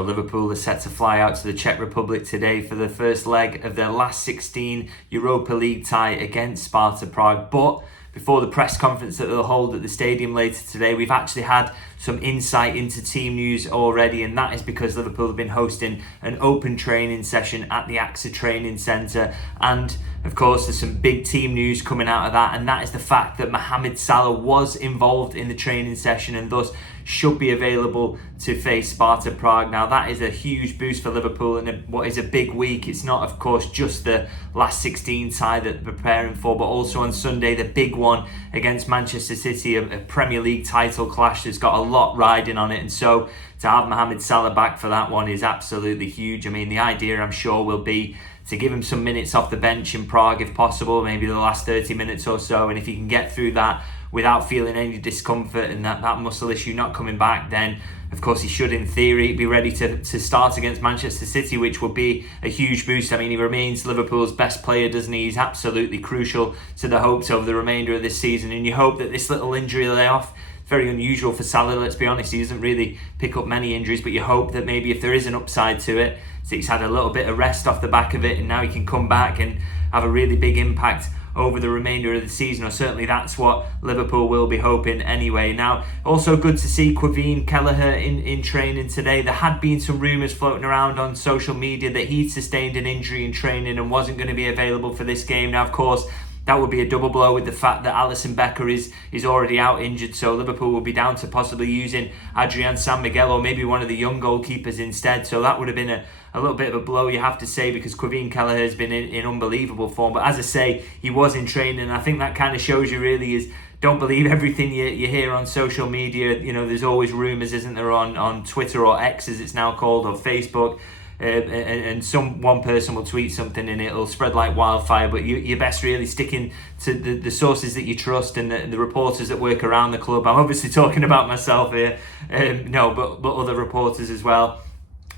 So Liverpool are set to fly out to the Czech Republic today for the first leg of their last 16 Europa League tie against Sparta Prague. But before the press conference that they'll hold at the stadium later today, we've actually had some insight into team news already, and that is because Liverpool have been hosting an open training session at the AXA Training Centre. And of course, there's some big team news coming out of that, and that is the fact that MOHAMED Salah was involved in the training session and thus should be available to face Sparta Prague. Now, that is a huge boost for Liverpool in what is a big week. It's not, of course, just the last 16 tie that they're preparing for, but also on Sunday, the big one against Manchester City, a Premier League title clash that's got a lot riding on it. And so to have MOHAMED Salah back for that one is absolutely huge. I mean, the idea, I'm sure, will be to give him some minutes off the bench in Prague if possible, maybe the last 30 minutes or so. And if he can get through that without feeling any discomfort and that muscle issue not coming back, then of course he should in theory be ready to start against Manchester City, which would be a huge boost. I mean, he remains Liverpool's best player, doesn't he? He's absolutely crucial to the hopes over the remainder of this season, and you hope that this little injury layoff, very unusual for Salah, let's be honest, he doesn't really pick up many injuries, but you hope that maybe if there is an upside to it, so he's had a little bit of rest off the back of it and now he can come back and have a really big impact over the remainder of the season, or certainly that's what Liverpool will be hoping anyway. Now, also good to see Quaveen Kelleher in training today. There had been some rumours floating around on social media that he'd sustained an injury in training and wasn't going to be available for this game. Now, of course, that would be a double blow with the fact that Alisson Becker is already out injured, so Liverpool will be down to possibly using Adrian San Miguel or maybe one of the young goalkeepers instead. So that would have been a little bit of a blow, you have to say, because Quaveen Kelleher has been in unbelievable form. But as I say, he was in training, and I think that kind of shows you really is don't believe everything you hear on social media. You know, there's always rumours, isn't there, on Twitter or X as it's now called, or Facebook. And one person will tweet something and it'll spread like wildfire, but you're best really sticking to the sources that you trust and the reporters that work around the club. I'm obviously talking about myself here, but other reporters as well.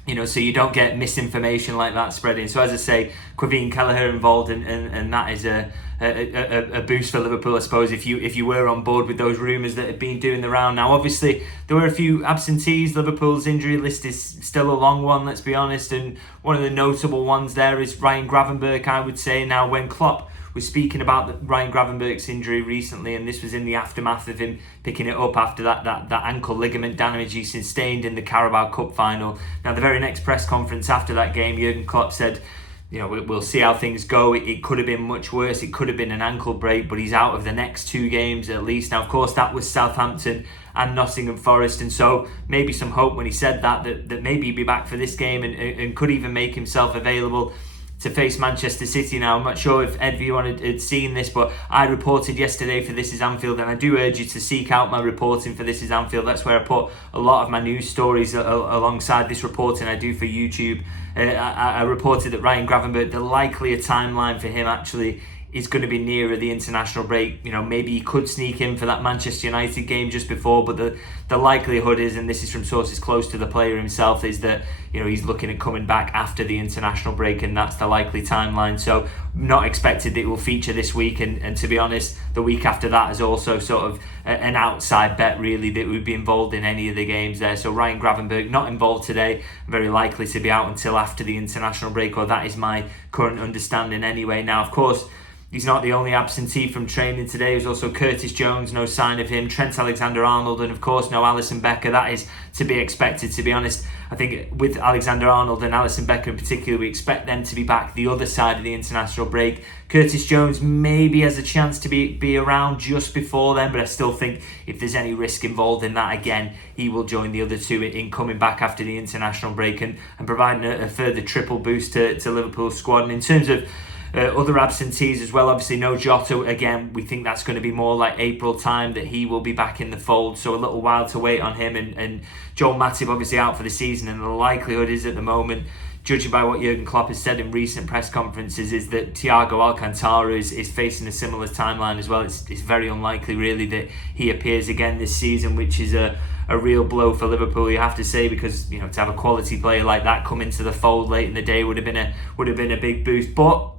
You know, so you don't get misinformation like that spreading. So as I say, Quaveen Kelleher involved, and that is a boost for Liverpool, I suppose, if you were on board with those rumours that had been doing the round. Now, obviously, there were a few absentees. Liverpool's injury list is still a long one, let's be honest, and one of the notable ones there is Ryan Gravenberch, I would say. Now, when Klopp was speaking about Ryan Gravenberch's injury recently, and this was in the aftermath of him picking it up after that ankle ligament damage he sustained in the Carabao Cup final. Now, the very next press conference after that game, Jurgen Klopp said, you know, we'll see how things go. It could have been much worse. It could have been an ankle break, but he's out of the next 2 games at least. Now, of course, that was Southampton and Nottingham Forest, and so maybe some hope when he said that maybe he'd be back for this game and could even make himself available to face Manchester City. Now, I'm not sure if everyone had seen this, but I reported yesterday for This Is Anfield, and I do urge you to seek out my reporting for This Is Anfield. That's where I put a lot of my news stories alongside this reporting I do for YouTube. I reported that Ryan Gravenberch, the likelier timeline for him actually is going to be nearer the international break. You know, maybe he could sneak in for that Manchester United game just before, but the likelihood is, and this is from sources close to the player himself, is that, you know, he's looking at coming back after the international break, and that's the likely timeline. So not expected that it will feature this week, and to be honest, the week after that is also sort of an outside bet really that would be involved in any of the games there. So Ryan Gravenberch not involved today, very likely to be out until after the international break, or that is my current understanding anyway. Now, of course, he's not the only absentee from training today. There's also Curtis Jones, no sign of him. Trent Alexander-Arnold, and of course no Alisson Becker. That is to be expected, to be honest. I think with Alexander-Arnold and Alisson Becker in particular, we expect them to be back the other side of the international break. Curtis Jones maybe has a chance to be around just before then, but I still think if there's any risk involved in that, again, he will join the other two in coming back after the international break and providing a further triple boost to Liverpool's squad. And in terms of other absentees as well, obviously no Jota. Again, we think that's going to be more like April time that he will be back in the fold, so a little while to wait on him. And Joel Matip obviously out for the season, and the likelihood is at the moment, judging by what Jurgen Klopp has said in recent press conferences, is that Thiago Alcantara is facing a similar timeline as well. It's very unlikely really that he appears again this season, which is a real blow for Liverpool, you have to say, because, you know, to have a quality player like that come into the fold late in the day would have been a big boost. But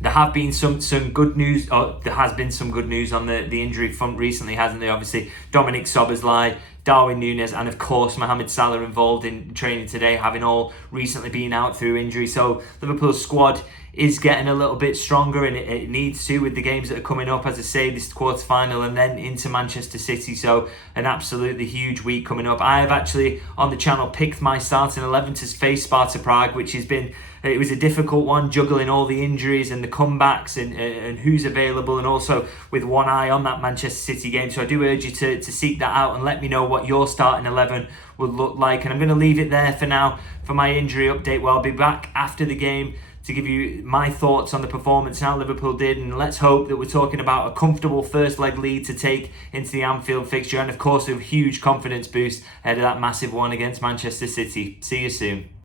there have been some good news, or there has been some good news on the injury front recently, hasn't there? Obviously, Dominic Szoboszlai Darwin Núñez, and of course Mohamed Salah involved in training today, having all recently been out through injury. So Liverpool's squad is getting a little bit stronger, and it needs to, with the games that are coming up, as I say, this quarter-final and then into Manchester City. So an absolutely huge week coming up. I have actually on the channel picked my starting 11 to face Sparta Prague, which has been, it was a difficult one, juggling all the injuries and the comebacks and who's available, and also with one eye on that Manchester City game. So I do urge you to seek that out and let me know what your starting 11 would look like. And I'm going to leave it there for now for my injury update. Well, I'll be back after the game to give you my thoughts on the performance, how Liverpool did, and let's hope that we're talking about a comfortable first leg lead to take into the Anfield fixture, and of course a huge confidence boost ahead of that massive one against Manchester City. See you soon.